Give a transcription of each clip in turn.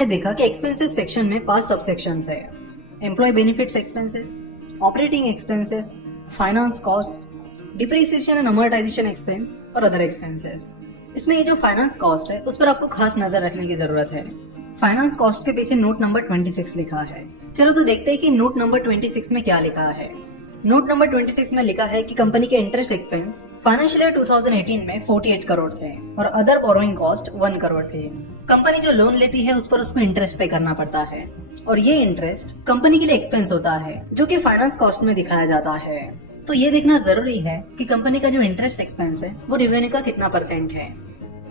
देखा कि expenses section में 5 सब सेक्शंस है। Employ benefits expenses, operating expenses, finance cost, depreciation and amortisation expense और अदर एक्सपेंसेस। इसमें ये जो फाइनेंस कॉस्ट है उस पर आपको खास नजर रखने की जरूरत है। फाइनेंस कॉस्ट के पीछे नोट नंबर 26 लिखा है। चलो तो देखते हैं कि नोट नंबर 26 में क्या लिखा है। नोट नंबर 26 में लिखा है कि कंपनी के इंटरेस्ट एक्सपेंस फाइनेंशियल ईयर 2018 में 48 करोड़ थे और अदर बोरोइंग कॉस्ट 1 करोड़ थी। कंपनी जो लोन लेती है उस पर उसको इंटरेस्ट पे करना पड़ता है और ये इंटरेस्ट कंपनी के लिए एक्सपेंस होता है जो कि फाइनेंस कॉस्ट में दिखाया जाता है। तो ये देखना जरूरी है कि कंपनी का जो इंटरेस्ट एक्सपेंस है वो रेवेन्यू का कितना % है।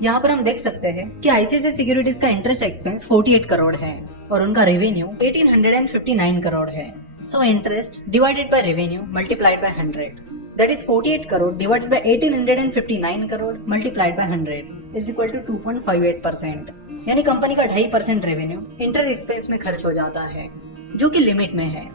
यहाँ पर हम देख सकते हैं कि आईसीआईसीआई सिक्योरिटीज का इंटरेस्ट एक्सपेंस 48 करोड़ है और उनका रेवेन्यू 1859 करोड़ है। So interest divided by revenue multiplied by 100, that is 48 crore divided by 1859 crore multiplied by 100 is equal to 2.58%। यानी कंपनी का 2.5% रेवेन्यू इंटरेस्ट एक्सपेंस में खर्च हो जाता है, जो कि लिमिट में है।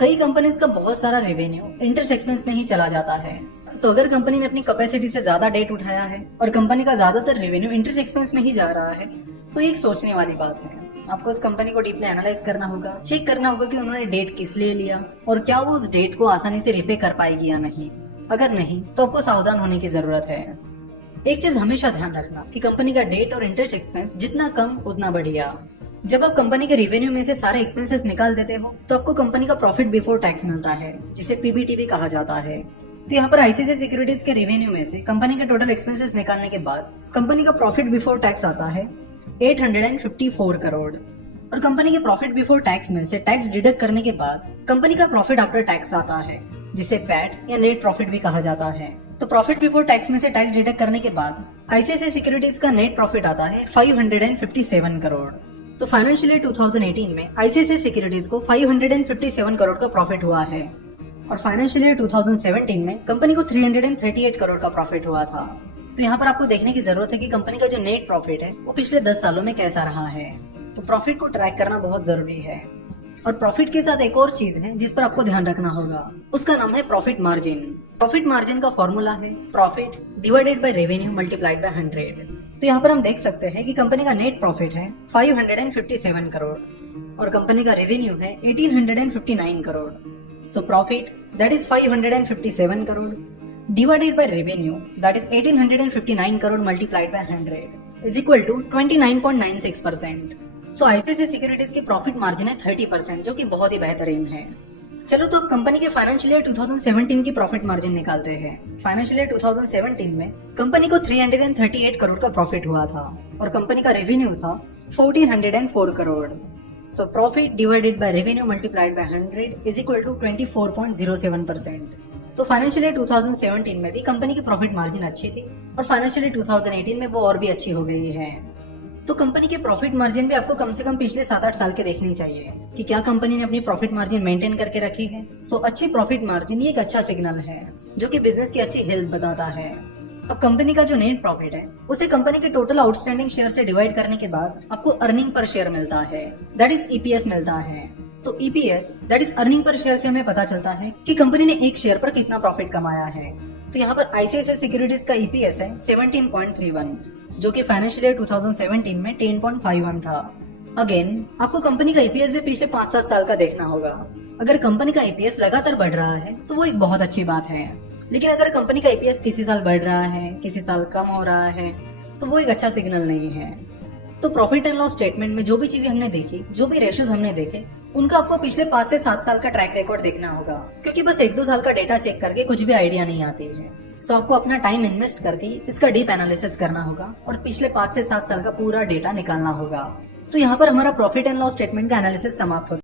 कई कंपनीज का बहुत सारा रेवेन्यू इंटरेस्ट एक्सपेंस में ही चला जाता है। सो अगर कंपनी ने अपनी कैपेसिटी से ज्यादा डेट उठाया है और कंपनी का ज्यादातर रेवेन्यू इंटरेस्ट एक्सपेंस में ही जा रहा है, तो ये एक सोचने वाली बात है। आपको उस कंपनी को डीपली एनालाइज करना होगा, चेक करना होगा कि उन्होंने डेट किस लिए लिया और क्या वो उस डेट को आसानी से रिपे कर पाएगी या नहीं। अगर नहीं तो आपको सावधान होने की जरूरत है। एक चीज हमेशा ध्यान रखना कि कंपनी का डेट और इंटरेस्ट एक्सपेंस जितना कम उतना बढ़िया। जब आप कंपनी के रेवेन्यू में से सारे एक्सपेंसेस निकाल देते हो तो आपको कंपनी का प्रॉफिट बिफोर टैक्स मिलता है, जिसे पीबीटी भी कहा जाता है। तो यहाँ पर आईसीआईसीआई सिक्योरिटीज के रेवेन्यू में से कंपनी के टोटल एक्सपेंसेस निकालने के बाद कंपनी का प्रॉफिट बिफोर टैक्स आता है 854 करोड़ और कंपनी के प्रॉफिट बिफोर टैक्स में से टैक्स डिडक्ट करने के बाद कंपनी का प्रॉफिट आफ्टर टैक्स आता है, जिसे पैट या नेट प्रॉफिट भी कहा जाता है। तो प्रॉफिट बिफोर टैक्स में से टैक्स डिडक्ट करने के बाद आईसीआईसीआई सिक्योरिटीज का नेट प्रॉफिट आता है 557 करोड़। तो फाइनेंशियल ईयर 2018 में आईसीआईसीआई सिक्योरिटीज को 557 करोड़ का प्रॉफिट हुआ है और फाइनेंशियल ईयर 2017 में कंपनी को 338 करोड़ का प्रॉफिट हुआ था। तो यहाँ पर आपको देखने की जरूरत है कि कंपनी का जो नेट प्रॉफिट है वो पिछले 10 सालों में कैसा रहा है। तो प्रॉफिट को ट्रैक करना बहुत जरूरी है। और प्रॉफिट के साथ एक और चीज है जिस पर आपको ध्यान रखना होगा, उसका नाम है प्रॉफिट मार्जिन। प्रॉफिट मार्जिन का फॉर्मूला है profit divided by revenue multiplied by 100। तो यहाँ पर हम देख सकते हैं कि कंपनी का नेट प्रॉफिट है 557 करोड़ और कंपनी का रेवेन्यू है 1859 crore. So profit that is 557 crore divided by revenue that is 1859 crore multiplied by 100 is equal to 29.96%। So ICICI securities की प्रॉफिट मार्जिन है 30%, जो कि बहुत ही बेहतरीन है। चलो तो अब कंपनी के फाइनेंशियल ईयर 2017 की प्रॉफिट मार्जिन निकालते हैं। फाइनेंशियल ईयर 2017 में कंपनी को 338 करोड़ का प्रॉफिट हुआ था और कंपनी का रेवेन्यू था 1404 crore. So profit divided by revenue multiplied by 100 is equal to 24.07%। तो फाइनेंशियल ईयर 2017 में भी कंपनी की प्रॉफिट मार्जिन अच्छी थी और फाइनेंशियल ईयर 2018 में वो और भी अच्छी हो गई है। तो कंपनी की प्रॉफिट मार्जिन भी आपको कम से कम पिछले 7-8 साल के देखनी चाहिए कि क्या कंपनी ने अपनी प्रॉफिट मार्जिन मेंटेन करके रखी है। सो अच्छी प्रॉफिट मार्जिन ये एक अच्छा सिग्नल है जो कि बिजनेस की अच्छी हेल्थ बताता है। अब कंपनी का जो नेट प्रॉफिट है उसे कंपनी के टोटल आउटस्टैंडिंग शेयर से डिवाइड करने के बाद आपको अर्निंग पर शेयर मिलता है, दैट इज ईपीएस मिलता है। तो EPS that is earning per share से हमें पता चलता है कि कंपनी ने एक शेयर पर कितना प्रॉफिट कमाया है। तो यहाँ पर आईसीआईसीआई सिक्योरिटीज का ईपीएस है 17.31, जो कि फाइनेंशियल ईयर 2017 में 10.51 था। अगेन आपको कंपनी का ईपीएस भी पिछले 5-7 साल का देखना होगा। अगर कंपनी का ईपीएस लगातार बढ़ रहा है तो वो एक बहुत अच्छी बात है, लेकिन अगर कंपनी का ईपीएस किसी साल बढ़ रहा है, किसी साल कम हो रहा है, तो वो एक अच्छा सिग्नल नहीं है। तो प्रॉफिट एंड लॉस स्टेटमेंट में जो भी चीजें हमने देखी, जो भी रेशियोज हमने देखे, उनका आपको पिछले 5 से 7 साल का ट्रैक रिकॉर्ड देखना होगा, क्योंकि बस 1-2 साल का डेटा चेक करके कुछ भी आइडिया नहीं आती है। सो आपको अपना टाइम इन्वेस्ट करके इसका डीप एनालिसिस करना होगा और पिछले 5 से 7 साल का पूरा डेटा निकालना होगा। तो यहाँ पर हमारा प्रॉफिट एंड लॉस स्टेटमेंट का एनालिसिस समाप्त होता है।